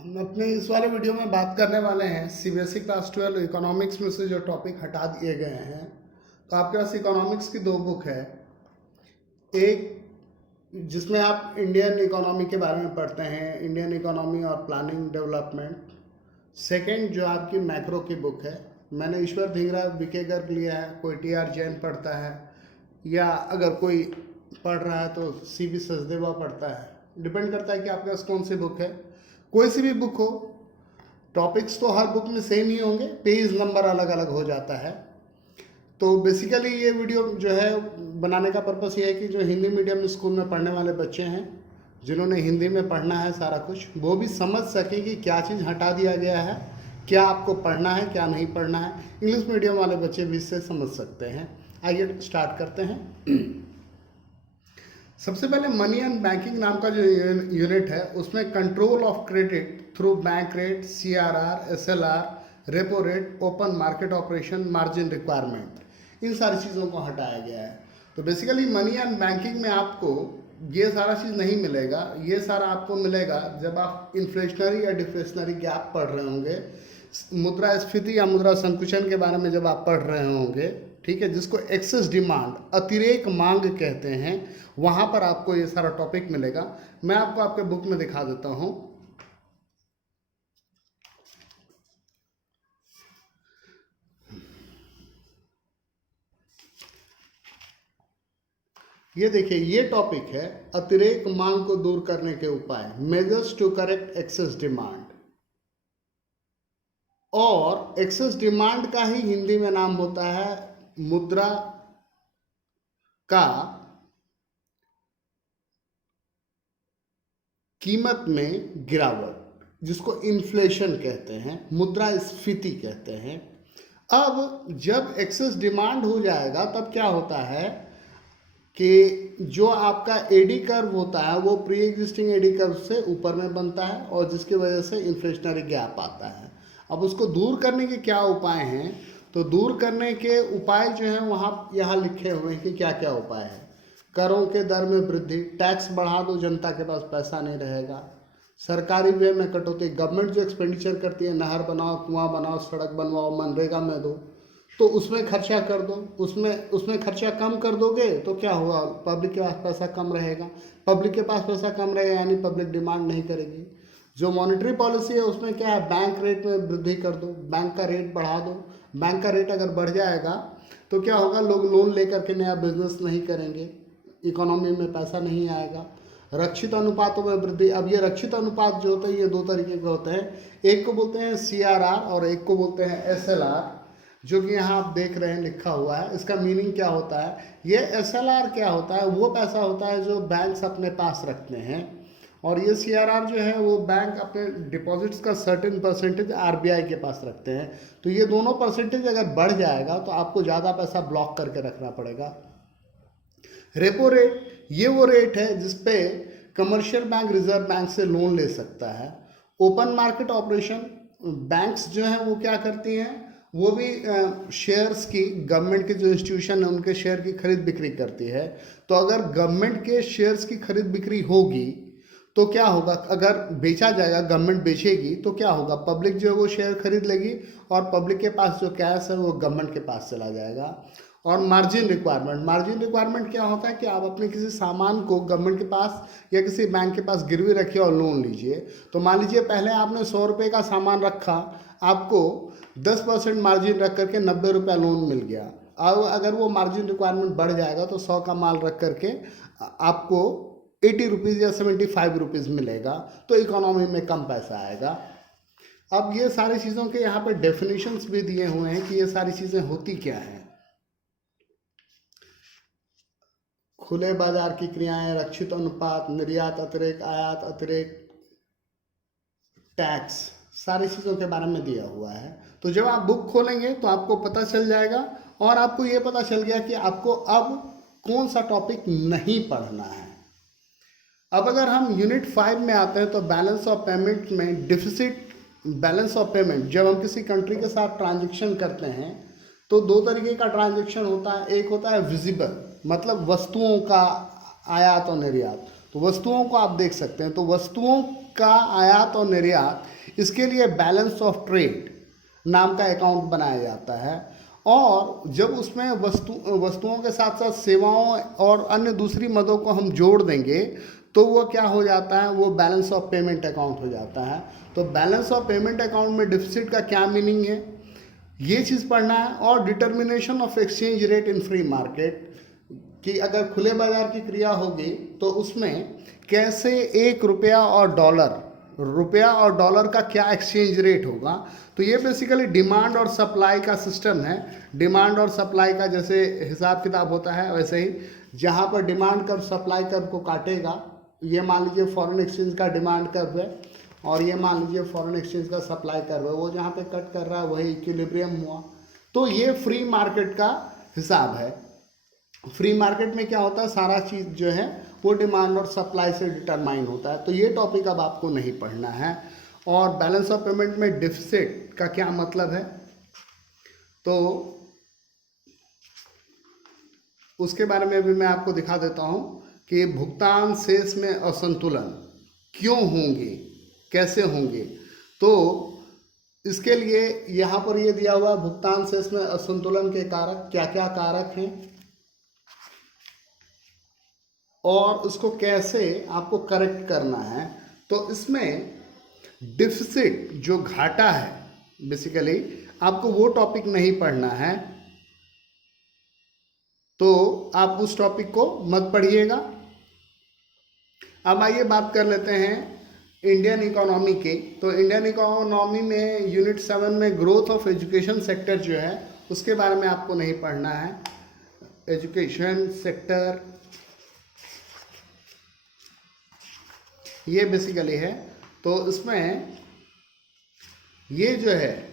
हम अपने इस वाले वीडियो में बात करने वाले हैं सीबीएसई क्लास 12 इकोनॉमिक्स में से जो टॉपिक हटा दिए गए हैं। तो आपके पास इकोनॉमिक्स की दो बुक है। एक जिसमें आप इंडियन इकोनॉमी के बारे में पढ़ते हैं, इंडियन इकोनॉमी और प्लानिंग डेवलपमेंट। सेकंड जो आपकी मैक्रो की बुक है, मैंने ईश्वर धिंगरा बीके गर्ग लिया है, कोई टीआर जैन पढ़ता है या अगर कोई पढ़ रहा है तो सीबी सचदेवा पढ़ता है। डिपेंड करता है कि आपके पास कौन सी बुक है। कोई सी भी बुक हो, टॉपिक्स तो हर बुक में सेम ही होंगे, पेज नंबर अलग अलग हो जाता है। तो बेसिकली ये वीडियो जो है बनाने का पर्पस ये है कि जो हिंदी मीडियम स्कूल में पढ़ने वाले बच्चे हैं, जिन्होंने हिंदी में पढ़ना है सारा कुछ, वो भी समझ सके कि क्या चीज़ हटा दिया गया है, क्या आपको पढ़ना है, क्या नहीं पढ़ना है। इंग्लिश मीडियम वाले बच्चे भी इससे समझ सकते हैं। आइए स्टार्ट करते हैं। सबसे पहले मनी एंड बैंकिंग नाम का जो यूनिट है, उसमें control of credit through bank rate, CRR, SLR, repo rate, open market operation, margin requirement, इन सारी चीज़ों को हटाया गया है। तो बेसिकली मनी एंड बैंकिंग में आपको ये सारा चीज़ नहीं मिलेगा। ये सारा आपको मिलेगा जब आप इन्फ्लेशनरी या डिफ्लेशनरी गैप पढ़ रहे होंगे, मुद्रास्फीति या मुद्रा संकुचन के बारे में जब आप पढ़ रहे होंगे, ठीक है, जिसको एक्सेस डिमांड, अतिरेक मांग कहते हैं, वहाँ पर आपको ये सारा टॉपिक मिलेगा। मैं आपको आपके बुक में दिखा देता हूँ। ये देखिए, ये टॉपिक है अतिरेक मांग को दूर करने के उपाय, measures to correct excess demand. और एक्सेस डिमांड का ही हिंदी में नाम होता है मुद्रा का कीमत में गिरावट, जिसको इन्फ्लेशन कहते हैं, मुद्रास्फीति कहते हैं। अब जब एक्सेस डिमांड हो जाएगा तब क्या होता है कि जो आपका एडी कर्व होता है वो प्री एग्जिस्टिंग एडी कर्व से ऊपर में बनता है और जिसकी वजह से इन्फ्लेशनरी गैप आता है। अब उसको दूर करने के क्या उपाय हैं? तो दूर करने के उपाय जो हैं वहाँ यहाँ लिखे हुए हैं कि क्या क्या उपाय है। करों के दर में वृद्धि, टैक्स बढ़ा दो, जनता के पास पैसा नहीं रहेगा। सरकारी व्यय में कटौती, गवर्नमेंट जो एक्सपेंडिचर करती है, नहर बनाओ, कुआं बनाओ, सड़क बनवाओ, मनरेगा में दो, तो उसमें खर्चा कर दो। उसमें खर्चा कम कर दोगे तो क्या हुआ, पब्लिक के पास पैसा कम रहेगा। पब्लिक के पास पैसा कम रहेगा यानी पब्लिक डिमांड नहीं करेगी। जो मॉनेटरी पॉलिसी है उसमें क्या है, बैंक रेट में वृद्धि कर दो, बैंक का रेट बढ़ा दो। बैंक का रेट अगर बढ़ जाएगा तो क्या होगा, लोग लोन लेकर के नया बिजनेस नहीं करेंगे, इकोनॉमी में पैसा नहीं आएगा। रक्षित अनुपातों में वृद्धि। अब ये रक्षित अनुपात जो होते हैं ये दो तरीके के होते हैं, एक को बोलते हैं सीआरआर और एक को बोलते हैं एसएलआर, जो कि यहाँ आप देख रहे हैं लिखा हुआ है। इसका मीनिंग क्या होता है? ये एसएलआर क्या होता है? वो पैसा होता है जो बैंक्स अपने पास रखते हैं, और ये सीआरआर जो है वो बैंक अपने डिपॉजिट्स का सर्टेन परसेंटेज आरबीआई के पास रखते हैं। तो ये दोनों परसेंटेज अगर बढ़ जाएगा तो आपको ज़्यादा पैसा ब्लॉक करके रखना पड़ेगा। रेपो रेट, ये वो रेट है जिसपे कमर्शियल बैंक रिजर्व बैंक से लोन ले सकता है। ओपन मार्केट ऑपरेशन, बैंक्स जो हैं वो क्या करती हैं, वो भी शेयर्स की, गवर्नमेंट के जो इंस्टीट्यूशन है उनके शेयर की खरीद बिक्री करती है। तो अगर गवर्नमेंट के शेयर्स की खरीद बिक्री होगी तो क्या होगा, अगर बेचा जाएगा, गवर्नमेंट बेचेगी तो क्या होगा, पब्लिक जो है वो शेयर खरीद लेगी और पब्लिक के पास जो कैश है वो गवर्नमेंट के पास चला जाएगा। और मार्जिन रिक्वायरमेंट, मार्जिन रिक्वायरमेंट क्या होता है कि आप अपने किसी सामान को गवर्नमेंट के पास या किसी बैंक के पास गिरवी रखिए और लोन लीजिए। तो मान लीजिए पहले आपने 100 रुपये का सामान रखा, आपको 10% मार्जिन रख करके 90 रुपया लोन मिल गया। अब अगर वो मार्जिन रिक्वायरमेंट बढ़ जाएगा तो 100 का माल रख करके आपको 80 रुपीज़ या 75 रुपीज़ मिलेगा, तो इकोनॉमी में कम पैसा आएगा। अब ये सारी चीज़ों के यहाँ पर डेफिनेशंस भी दिए हुए हैं कि ये सारी चीज़ें होती क्या हैं। खुले बाजार की क्रियाएं, रक्षित अनुपात, निर्यात अतिरेक, आयात अतिरेक, टैक्स, सारी चीज़ों के बारे में दिया हुआ है। तो जब आप बुक खोलेंगे तो आपको पता चल जाएगा, और आपको ये पता चल गया कि आपको अब कौन सा टॉपिक नहीं पढ़ना है। अब अगर हम यूनिट 5 में आते हैं तो बैलेंस ऑफ पेमेंट में डिफिसिट, बैलेंस ऑफ पेमेंट, जब हम किसी कंट्री के साथ ट्रांजेक्शन करते हैं तो दो तरीके का ट्रांजेक्शन होता है। एक होता है विजिबल, मतलब वस्तुओं का आयात और निर्यात। तो वस्तुओं को आप देख सकते हैं, तो वस्तुओं का आयात और निर्यात, इसके लिए बैलेंस ऑफ ट्रेड नाम का अकाउंट बनाया जाता है। और जब उसमें वस्तुओं के साथ साथ सेवाओं और अन्य दूसरी मदों को हम जोड़ देंगे तो वो क्या हो जाता है, वो बैलेंस ऑफ पेमेंट अकाउंट हो जाता है। तो बैलेंस ऑफ पेमेंट अकाउंट में डिफिसिट का क्या मीनिंग है, ये चीज़ पढ़ना है। और determination of exchange rate in free market, कि अगर खुले बाजार की क्रिया होगी तो उसमें कैसे रुपया और डॉलर का क्या एक्सचेंज रेट होगा। तो ये बेसिकली डिमांड और सप्लाई का सिस्टम है। डिमांड और सप्लाई का जैसे हिसाब किताब होता है, वैसे ही जहाँ पर डिमांड कर्व सप्लाई कर्व को काटेगा, ये मान लीजिए फॉरेन एक्सचेंज का डिमांड कर्व है और ये मान लीजिए फॉरेन एक्सचेंज का सप्लाई कर्व है, वो जहाँ पे कट कर रहा है वही इक्विलिब्रियम हुआ। तो ये फ्री मार्केट का हिसाब है। फ्री मार्केट में क्या होता है, सारा चीज़ जो है वो डिमांड और सप्लाई से डिटरमाइन होता है। तो ये टॉपिक अब आपको नहीं पढ़ना है। और बैलेंस ऑफ पेमेंट में डिफिसिट का क्या मतलब है, तो उसके बारे में भी मैं आपको दिखा देता हूँ कि भुगतान शेष में असंतुलन क्यों होंगे, कैसे होंगे। तो इसके लिए यहाँ पर ये दिया हुआ भुगतान शेष में असंतुलन के कारक क्या क्या कारक हैं और उसको कैसे आपको करेक्ट करना है। तो इसमें डिफिसिट जो घाटा है, बेसिकली आपको वो टॉपिक नहीं पढ़ना है, तो आप उस टॉपिक को मत पढ़िएगा। अब आइए बात कर लेते हैं इंडियन इकोनॉमी के। तो इंडियन इकोनॉमी में यूनिट 7 में ग्रोथ ऑफ एजुकेशन सेक्टर जो है उसके बारे में आपको नहीं पढ़ना है। एजुकेशन सेक्टर ये बेसिकली है। तो इसमें ये जो है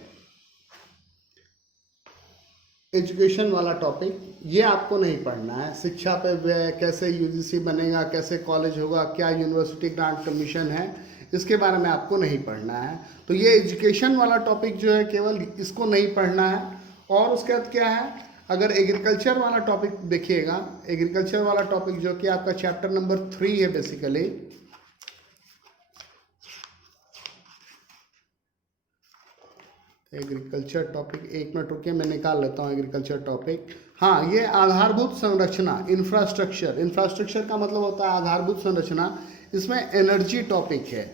एजुकेशन वाला टॉपिक ये आपको नहीं पढ़ना है। शिक्षा पे कैसे यूजीसी बनेगा, कैसे कॉलेज होगा, क्या यूनिवर्सिटी ग्रांट कमीशन है, इसके बारे में आपको नहीं पढ़ना है। तो ये एजुकेशन वाला टॉपिक जो है केवल इसको नहीं पढ़ना है। और उसके बाद क्या है, अगर एग्रीकल्चर वाला टॉपिक देखिएगा, एग्रीकल्चर वाला टॉपिक जो कि आपका चैप्टर नंबर 3 है बेसिकली। एग्रीकल्चर टॉपिक, एक मिनट रुकिए मैं निकाल लेता हूँ एग्रीकल्चर टॉपिक। हाँ, ये आधारभूत संरचना, इंफ्रास्ट्रक्चर का मतलब होता है आधारभूत संरचना। इसमें एनर्जी टॉपिक है।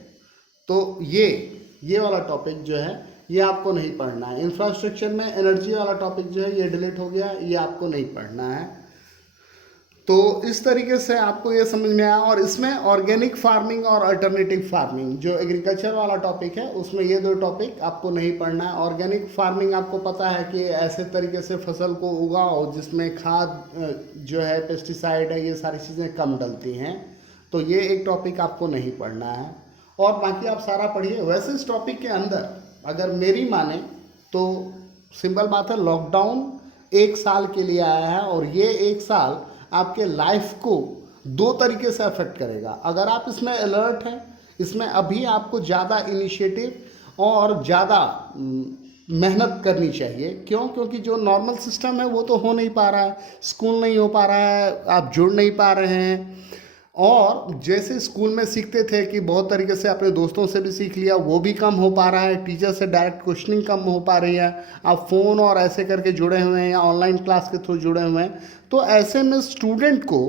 तो ये वाला टॉपिक जो है ये आपको नहीं पढ़ना है। इंफ्रास्ट्रक्चर में एनर्जी वाला टॉपिक जो है ये डिलीट हो गया, ये आपको नहीं पढ़ना है। तो इस तरीके से आपको ये समझ में आया। और इसमें ऑर्गेनिक फार्मिंग और अल्टरनेटिव फार्मिंग जो एग्रीकल्चर वाला टॉपिक है उसमें ये दो टॉपिक आपको नहीं पढ़ना है। ऑर्गेनिक फार्मिंग आपको पता है कि ऐसे तरीके से फसल को उगाओ जिसमें खाद जो है, पेस्टिसाइड है, ये सारी चीज़ें कम डलती हैं। तो ये एक टॉपिक आपको नहीं पढ़ना है। और बाकी आप सारा पढ़िए। वैसे इस टॉपिक के अंदर अगर मेरी माने तो सिंपल बात है, लॉकडाउन 1 साल के लिए आया है और ये 1 साल आपके लाइफ को 2 तरीके से अफेक्ट करेगा। अगर आप इसमें अलर्ट हैं, इसमें अभी आपको ज़्यादा इनिशिएटिव और ज़्यादा मेहनत करनी चाहिए। क्यों? क्योंकि जो नॉर्मल सिस्टम है वो तो हो नहीं पा रहा है, स्कूल नहीं हो पा रहा है, आप जुड़ नहीं पा रहे हैं। और जैसे स्कूल में सीखते थे कि बहुत तरीके से अपने दोस्तों से भी सीख लिया, वो भी कम हो पा रहा है। टीचर से डायरेक्ट क्वेश्चनिंग कम हो पा रही है। आप फ़ोन और ऐसे करके जुड़े हुए हैं या ऑनलाइन क्लास के थ्रू जुड़े हुए हैं। तो ऐसे में स्टूडेंट को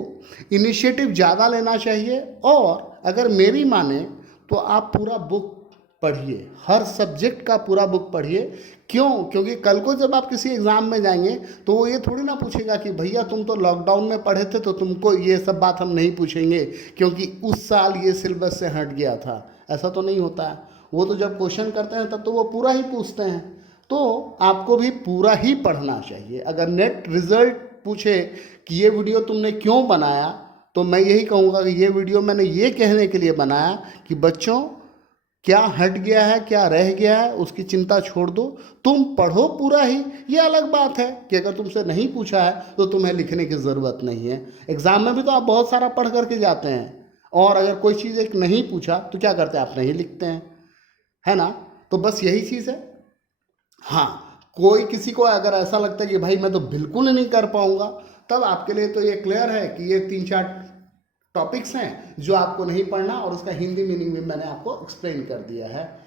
इनिशिएटिव ज़्यादा लेना चाहिए। और अगर मेरी माने तो आप पूरा बुक पढ़िए, हर सब्जेक्ट का पूरा बुक पढ़िए। क्यों? क्योंकि कल को जब आप किसी एग्ज़ाम में जाएंगे तो वो ये थोड़ी ना पूछेगा कि भैया तुम तो लॉकडाउन में पढ़े थे तो तुमको ये सब बात हम नहीं पूछेंगे क्योंकि उस साल ये सिलेबस से हट गया था। ऐसा तो नहीं होता है। वो तो जब क्वेश्चन करते हैं तब तो वो पूरा ही पूछते हैं। तो आपको भी पूरा ही पढ़ना चाहिए। अगर नेट रिज़ल्ट पूछे कि ये वीडियो तुमने क्यों बनाया, तो मैं यही कहूँगा कि ये वीडियो मैंने ये कहने के लिए बनाया कि बच्चों, क्या हट गया है, क्या रह गया है, उसकी चिंता छोड़ दो, तुम पढ़ो पूरा ही। ये अलग बात है कि अगर तुमसे नहीं पूछा है तो तुम्हें लिखने की ज़रूरत नहीं है। एग्ज़ाम में भी तो आप बहुत सारा पढ़ करके जाते हैं, और अगर कोई चीज़ एक नहीं पूछा तो क्या करते हैं, आप नहीं लिखते हैं, है ना। तो बस यही चीज़ है। हाँ, कोई किसी को अगर ऐसा लगता है कि भाई मैं तो बिल्कुल नहीं कर पाऊँगा, तब आपके लिए तो ये क्लियर है कि ये 3-4 टॉपिक्स हैं जो आपको नहीं पढ़ना, और उसका हिंदी मीनिंग भी मैंने आपको एक्सप्लेन कर दिया है।